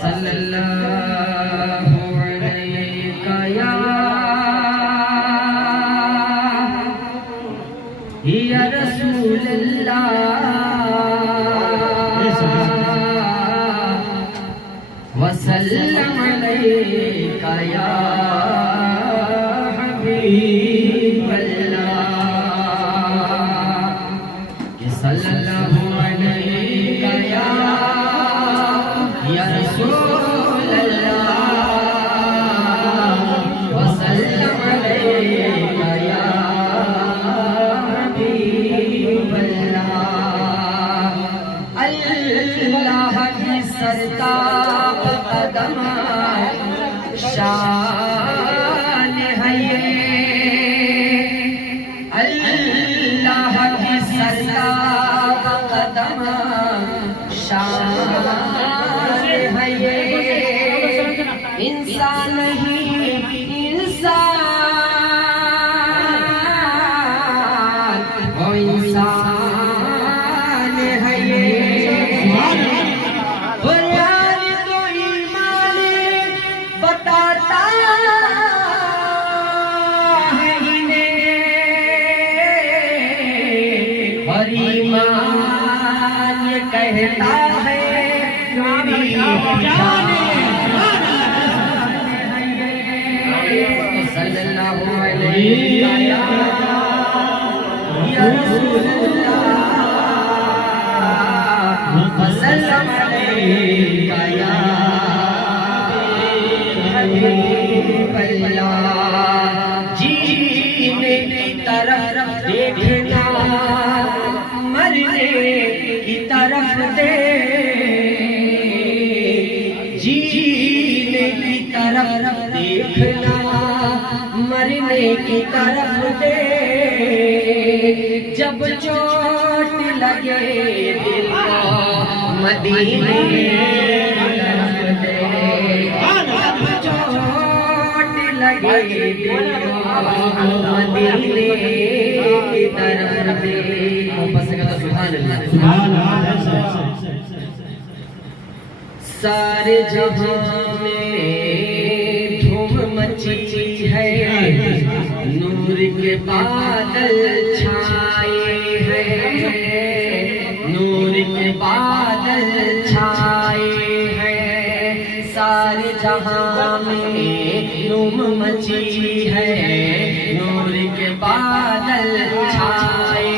صلی اللہ علیہ یا رسول اللہ وسلم علیک یا حبیب اللہ صلی اللہ علیک یا رسول اللہ وسلم علیک یا حبیب اللہ اللہ کی سرتاب قدم شان ہے یہ اللہ کی سرتاب قدم شان ہے یہ انسان نہیں انسان وہ انسان ہے یہ بنیاد تو ایمان بتاتا ہے انہیں اور ایمان یہ کہتا ہے میری جان صلی اللہ علیہ یا رسول اللہ وسلم علیک یا حبیب اللہ جینے کی طرف دیکھنا مرنے کی طرف دے جینے کی طرف دیکھنا مرنے کی طرف دے جب چوٹ لگے دل کو مدینے کی طرف دے جب چوٹ لگے دل کو مدینے کی طرف دے بس کہتا سبحان اللہ سارے جہاں میں دھوم مچی ہے نور کے بادل چھائے ہیں نور کے بادل چھائے ہیں سارے جہاں میں دھوم مچی ہے نور کے بادل چھائے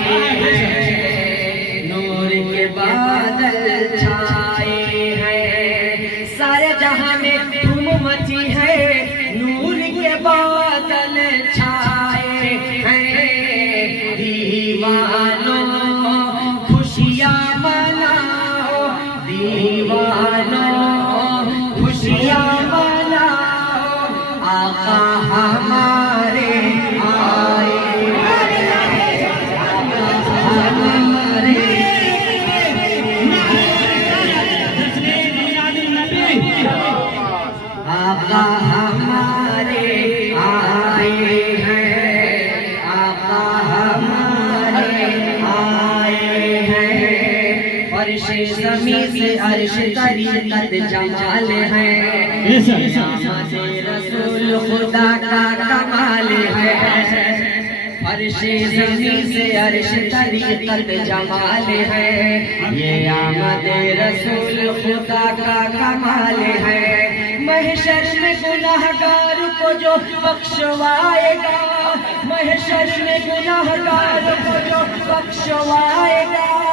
ہیں نور کے بادل چھائے سارے جہاں میں دھوم مچی ہے نور کے بادل چھائے ہیں دیوانوں خوشیاں مناؤ دیوانوں خوشیاں مناؤ آقا ہمارے آئے آقا ہمارے آئے ہیں آقا ہمارے آئے ہیں فرش زمین سے عرش طریقت جمال ہے نعمت رسول خدا کا کمال ہے فرش زمین سے عرش طریقت جمال ہے یہ آمد رسول خدا کا کمال ہے محشر میں گناہگار کو جو بخشوائے گا محشر میں گناہگار کو جو بخشوائے گا